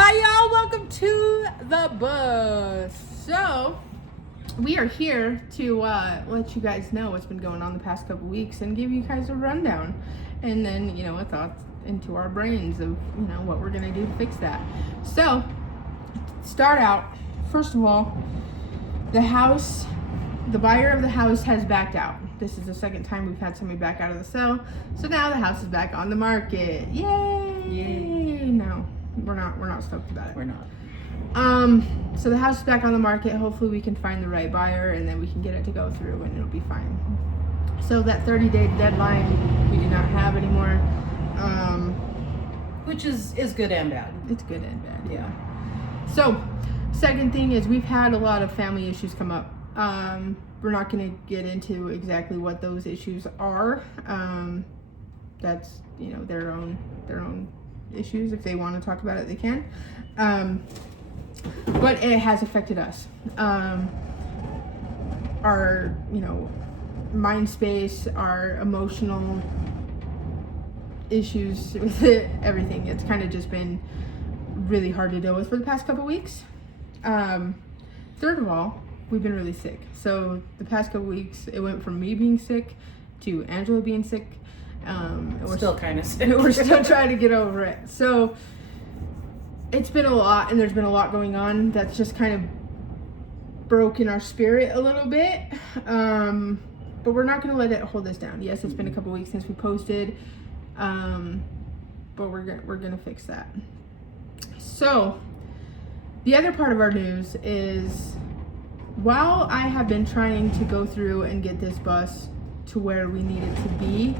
Hi y'all, welcome to the bus. So, we are here to let you guys know what's been going on the past couple weeks and give you guys a rundown. And then, a thought into our brains of, what we're gonna do to fix that. So, start out, first of all, the buyer of the house has backed out. This is the second time we've had somebody back out of the sale. So now the house is back on the market. Yay! Yay. No, we're not stoked about it. We're not. So the house is back on the market. Hopefully we can find the right buyer and then we can get it to go through and it'll be fine. So that 30-day deadline we do not have anymore. Which is good and bad. It's good and bad, yeah. So, second thing is we've had a lot of family issues come up. We're not going to get into exactly what those issues are. That's their own issues. If they want to talk about it, they can. But it has affected us. Our mind space, our emotional issues with it, everything. It's kind of just been really hard to deal with for the past couple weeks. Third of all, we've been really sick. So the past couple weeks, it went from me being sick to Angela being sick. We're still kind of sick. We're still trying to get over it. So it's been a lot, and there's been a lot going on that's just kind of broken our spirit a little bit. But we're not going to let it hold us down. Yes, it's been a couple weeks since we posted, but we're gonna fix that. So the other part of our news is, while I have been trying to go through and get this bus to where we need it to be,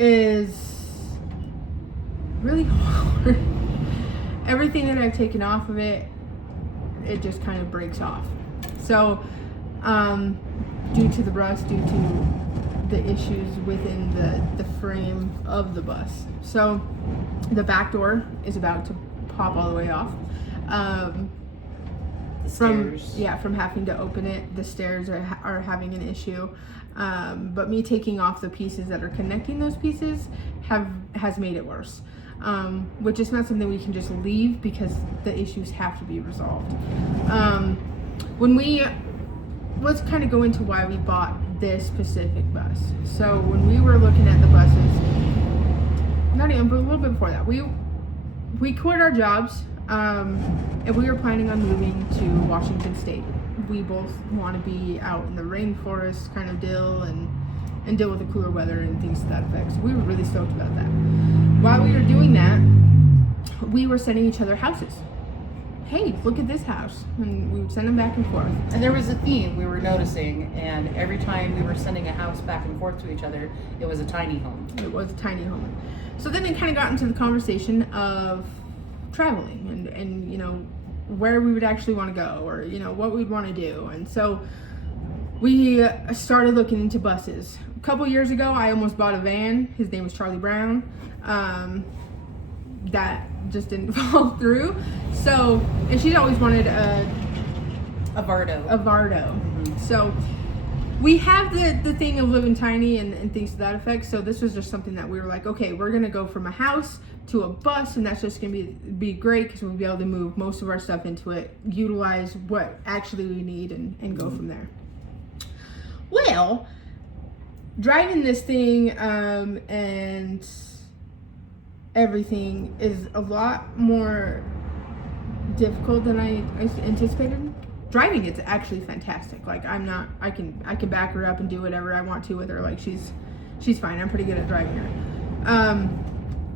is really hard. Everything that I've taken off of it, it just kind of breaks off. So, due to the rust, due to the issues within the frame of the bus. So, the back door is about to pop all the way off. From having to open it, the stairs are having an issue. But me taking off the pieces that are connecting those pieces has made it worse. Which is not something we can just leave because the issues have to be resolved. Let's kind of go into why we bought this specific bus. So when we were looking at the buses, not even, but a little bit before that, we quit our jobs. And we were planning on moving to Washington State. We both want to be out in the rainforest kind of deal and deal with the cooler weather and things to that effect. So we were really stoked about that. While we were doing that, we were sending each other houses. Hey, look at this house. And we would send them back and forth. And there was a theme we were noticing, and every time we were sending a house back and forth to each other, it was a tiny home. It was a tiny home. So then it kind of got into the conversation of traveling and where we would actually want to go, or what we'd want to do. And so we started looking into buses. A couple years ago I almost bought a van. His name was Charlie Brown. That just didn't fall through. So, and she'd always wanted a Vardo. Mm-hmm. So we have the thing of living tiny and things to that effect. So this was just something that we were like, okay, we're gonna go from a house to a bus, and that's just gonna be great because we'll be able to move most of our stuff into it, utilize what actually we need, and go from there. Well, driving this thing and everything is a lot more difficult than I anticipated. Driving it's actually fantastic. Like I can back her up and do whatever I want to with her. Like she's fine. I'm pretty good at driving her.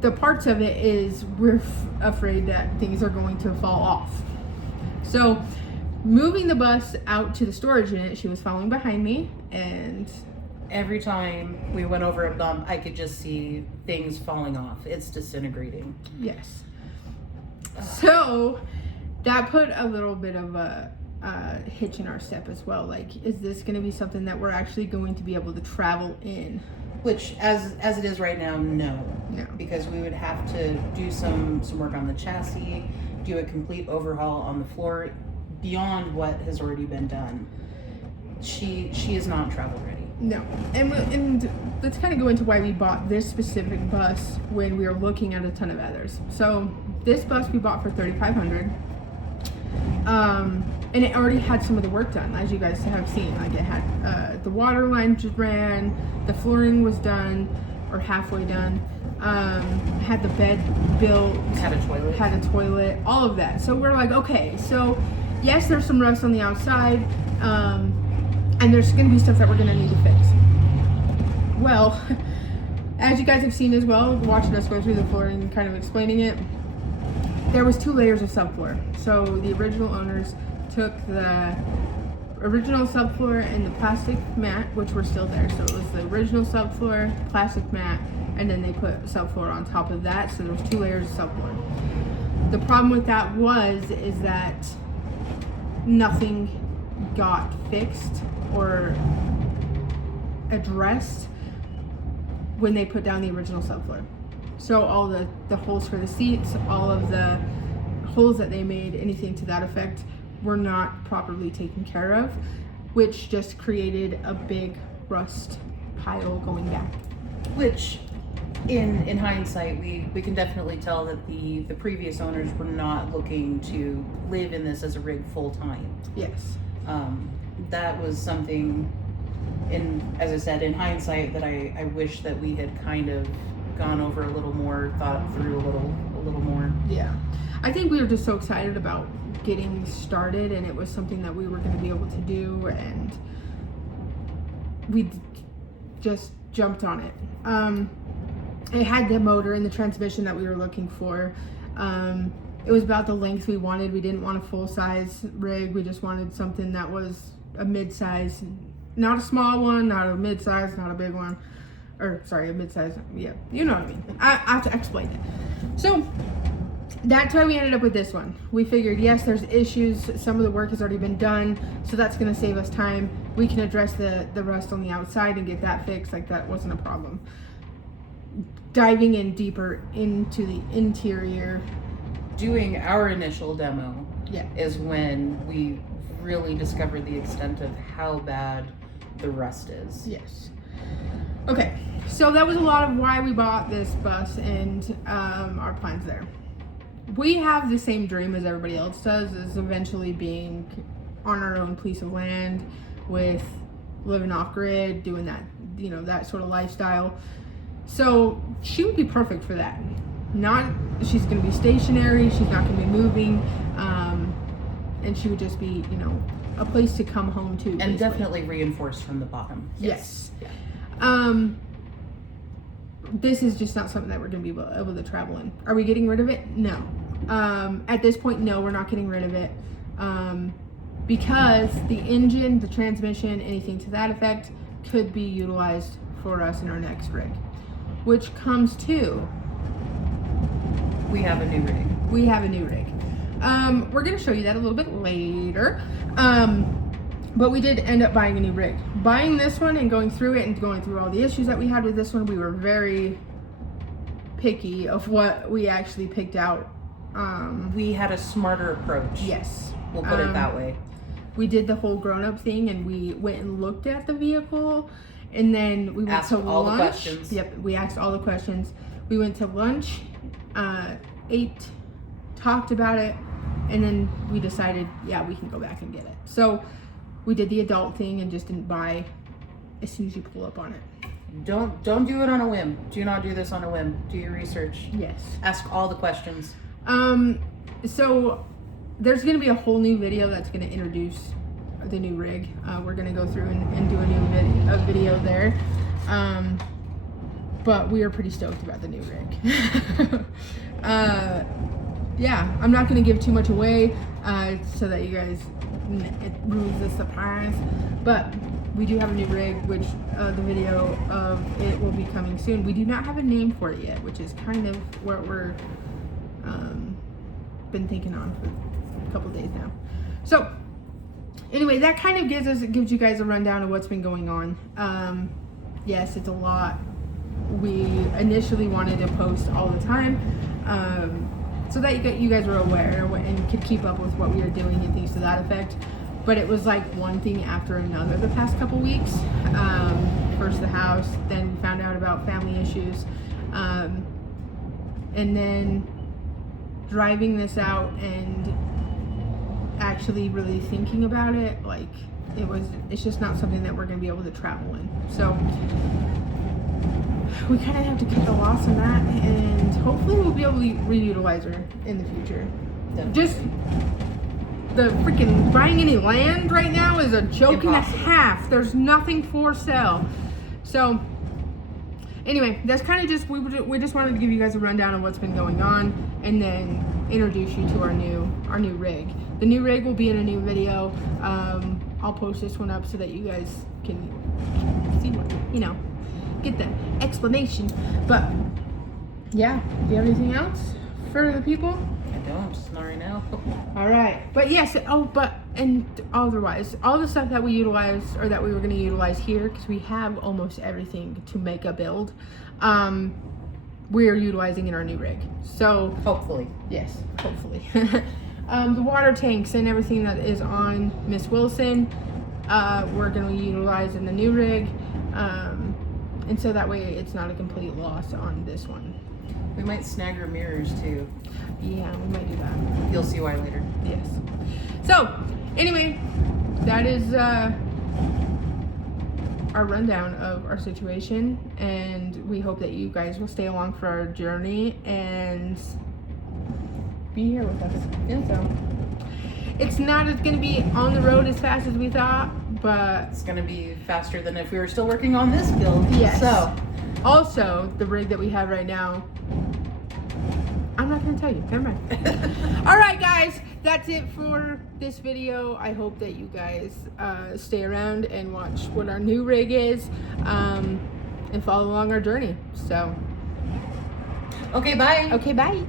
The parts of it is we're afraid that things are going to fall off. So moving the bus out to the storage unit, she was following behind me, and every time we went over a bump, I could just see things falling off. It's disintegrating. Yes. So that put a little bit of a hitch in our step as well. Like, is this going to be something that we're actually going to be able to travel in? Which, as it is right now, no. Because we would have to do some work on the chassis, do a complete overhaul on the floor beyond what has already been done. She is not travel ready. No. And let's kind of go into why we bought this specific bus when we were looking at a ton of others. So this bus we bought for $3,500. And it already had some of the work done, as you guys have seen. Like it had the water line just ran, the flooring was done or halfway done, had the bed built, had a toilet, all of that. So we're like, okay, so yes, there's some rust on the outside, and there's gonna be stuff that we're gonna need to fix. Well, as you guys have seen as well, watching us go through the flooring and kind of explaining it, there was 2 layers of subfloor. So the original owners took the original subfloor and the plastic mat, which were still there. So it was the original subfloor, plastic mat, and then they put subfloor on top of that. So there was 2 layers of subfloor. The problem with that is that nothing got fixed or addressed when they put down the original subfloor. So all the holes for the seats, all of the holes that they made, anything to that effect, were not properly taken care of, which just created a big rust pile going back. Which, in hindsight, we can definitely tell that the previous owners were not looking to live in this as a rig full time. Yes. That was something, as I said, in hindsight, that I wish that we had kind of gone over a little more, thought through a little more. Yeah. I think we were just so excited about getting started, and it was something that we were going to be able to do, and we just jumped on it. It had the motor and the transmission that we were looking for. It was about the length we wanted. We didn't want a full-size rig. We just wanted something that was a mid-size, not a small one, not a mid-size, not a big one. Or, sorry, a mid-size. Yeah, you know what I mean. I have to explain it. So that's why we ended up with this one. We figured, yes, there's issues. Some of the work has already been done, so that's going to save us time. We can address the rust on the outside and get that fixed. Like, that wasn't a problem. Diving in deeper into the interior, doing our initial demo, yeah, is when we really discovered the extent of how bad the rust is. Yes. Okay, so that was a lot of why we bought this bus and our plans there. We have the same dream as everybody else does, is eventually being on our own piece of land with living off grid, doing that, that sort of lifestyle. So she would be perfect for that. She's going to be stationary, she's not going to be moving, and she would just be, a place to come home to. And basically. Definitely reinforced from the bottom. Yes. Yeah. This is just not something that we're going to be able to travel in. Are we getting rid of it? No. At this point, no, we're not getting rid of it. Because the engine, the transmission, anything to that effect could be utilized for us in our next rig. Which comes to... we have a new rig. We have a new rig. We're going to show you that a little bit later. But we did end up buying a new rig. Buying this one and going through it and going through all the issues that we had with this one, we were very picky of what we actually picked out. We had a smarter approach. Yes. We'll put it that way. We did the whole grown-up thing, and we went and looked at the vehicle, and then we went to lunch. Asked all the questions. Yep, we asked all the questions. We went to lunch, ate, talked about it, and then we decided, yeah, we can go back and get it. So we did the adult thing and just didn't buy as soon as you pull up on it. Don't do it on a whim. Do not do this on a whim. Do your research. Yes. Ask all the questions. So there's going to be a whole new video that's going to introduce the new rig. We're going to go through and do a video there. But we are pretty stoked about the new rig. Yeah, I'm not going to give too much away so that you guys, it ruins the surprise. But we do have a new rig, which the video of it will be coming soon. We do not have a name for it yet, which is kind of what we're been thinking on for a couple days now. So anyway, that kind of gives you guys a rundown of what's been going on. Yes, it's a lot. We initially wanted to post all the time, so that you guys were aware and could keep up with what we were doing and things to that effect. But it was like one thing after another the past couple weeks. First the house, then we found out about family issues, and then driving this out and actually really thinking about it, like it's just not something that we're going to be able to travel in. So we kind of have to cut the loss on that, and hopefully we'll be able to reutilize her in the future. Definitely. Just the freaking buying any land right now is a joke and a half. There's nothing for sale. So anyway, that's kind of just, we just wanted to give you guys a rundown of what's been going on, and then introduce you to our new rig. The new rig will be in a new video. I'll post this one up so that you guys can see what, get the explanation. But yeah, do you have anything else for the people? I don't, just not right now. All right, but yes. And otherwise, all the stuff that we utilized, or that we were going to utilize here, because we have almost everything to make a build, we're utilizing in our new rig. So hopefully, yes, hopefully. The water tanks and everything that is on Miss Wilson, we're going to utilize in the new rig, and so that way it's not a complete loss on this one. We might snag her mirrors too. Yeah, we might do that. You'll see why later. Yes. So anyway, that is our rundown of our situation, and we hope that you guys will stay along for our journey and be here with us. Yeah. So it's not going to be on the road as fast as we thought, but it's going to be faster than if we were still working on this build. Yes. So also, the rig that we have right now, I'm not going to tell you. Never mind. All right, guys. That's it for this video. I hope that you guys stay around and watch what our new rig is, and follow along our journey. So, okay, bye. okay, bye.